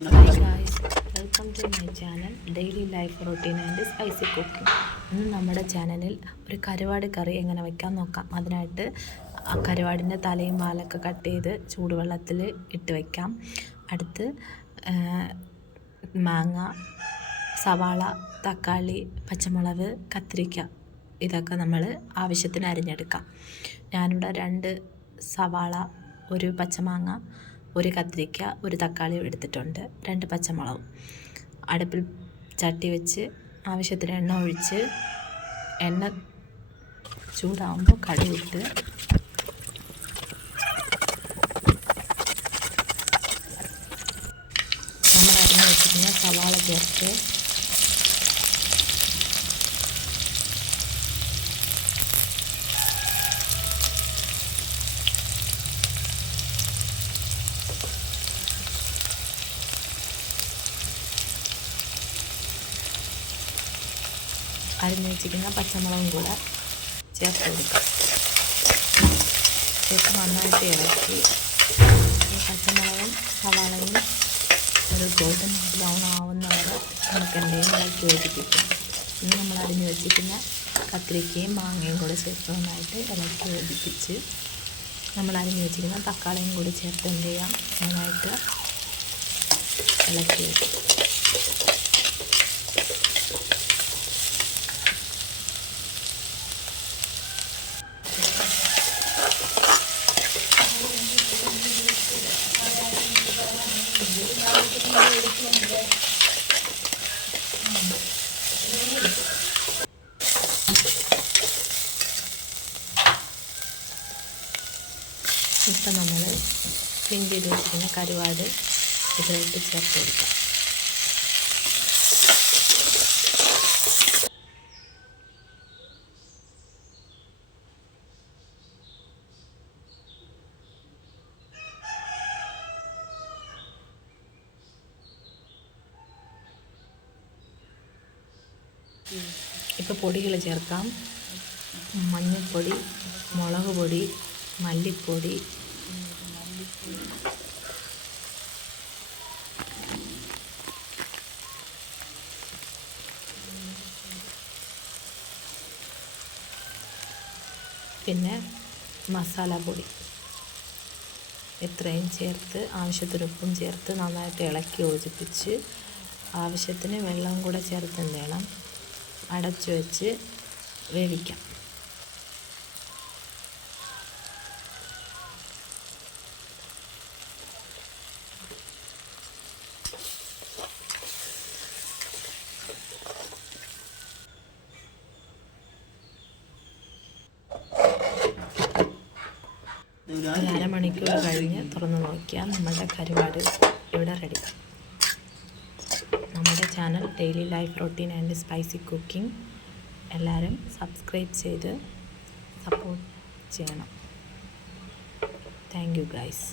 Hi guys, welcome to my channel Daily Life Routine and Spicy Cooking. ഇന്ന് നമ്മുടെ ചാനലിൽ ഒരു കരുവാട് കറി എങ്ങനെ വയ്ക്കാൻ നോക്കാം. അതിനായിട്ട് ആ കരുവാടിൻ്റെ തലയും വാലൊക്കെ കട്ട് ചെയ്ത് ചൂടുവെള്ളത്തിൽ ഇട്ട് വയ്ക്കാം. അടുത്ത് മാങ്ങ, സവാള, തക്കാളി, പച്ചമുളക്, കത്തിരിക്ക ഇതൊക്കെ നമ്മൾ ആവശ്യത്തിന് അരിഞ്ഞെടുക്കാം. ഞാനിവിടെ 2 സവാള, 1 പച്ചമാങ്ങ, 1 കത്തിരിക്ക, 1 തക്കാളി എടുത്തിട്ടുണ്ട്, 2 പച്ചമുളകും. അടുപ്പിൽ ചട്ടി വെച്ച് ആവശ്യത്തിന് എണ്ണ ഒഴിച്ച് എണ്ണ ചൂടാകുമ്പോൾ കടുകിട്ട് നമ്മൾ അരിഞ്ഞ് വെച്ചിരിക്കുന്ന സവാള ചേർത്ത് അരിഞ്ഞ് വെച്ചിരിക്കുന്ന പച്ചമുളകും കൂടെ ചേർത്ത് കൊടുക്കാം. ചേർത്ത് നന്നായിട്ട് ഇളക്കി പച്ചമുളകും സവാളയും ഒരു ഗോൾഡൻ ബ്രൗൺ ആവുന്ന വരെ നമുക്ക് എന്തെങ്കിലും ഇളക്കി യോജിപ്പിക്കും. ഇനി നമ്മൾ അരിഞ്ഞ് വെച്ചിരിക്കുന്ന കത്തിരിക്കയും മാങ്ങയും കൂടെ ചേർത്ത് നന്നായിട്ട് ഇളക്കി യോജിപ്പിച്ച് നമ്മൾ അരിഞ്ഞ് വെച്ചിരിക്കുന്ന തക്കാളിയും കൂടി ചേർത്ത് എന്ത് ചെയ്യാം, നന്നായിട്ട് ഇളക്കി വയ്ക്കും. ഇപ്പം നമ്മൾ ക്ലീൻ ചെയ്ത് വെച്ചിരിക്കുന്ന കരുവാട് ഇതിലോട്ട് ചേർത്ത് കൊടുക്കാം. ഇപ്പോൾ പൊടികൾ ചേർക്കാം. മഞ്ഞൾപ്പൊടി, മുളക് പൊടി, മല്ലിപ്പൊടി, പിന്നെ മസാലപ്പൊടി ഇത്രയും ചേർത്ത് ആവശ്യത്തിന് ഉപ്പും ചേർത്ത് നന്നായിട്ട് ഇളക്കി യോജിപ്പിച്ച് ആവശ്യത്തിന് വെള്ളം കൂടെ ചേർത്ത് എന്ത് ചെയ്യണം, അടച്ചു വെച്ച് വേവിക്കാം. ഒരു അരമണിക്കൂർ കഴിഞ്ഞ് തുറന്ന് നോക്കിയാൽ നമ്മുടെ കരുവാട് ഇവിടെ റെഡി. നമ്മുടെ channel daily life routine and spicy cooking എല്ലാവരും സബ്സ്ക്രൈബ് ചെയ്ത് സപ്പോർട്ട് ചെയ്യണം. Thank you guys.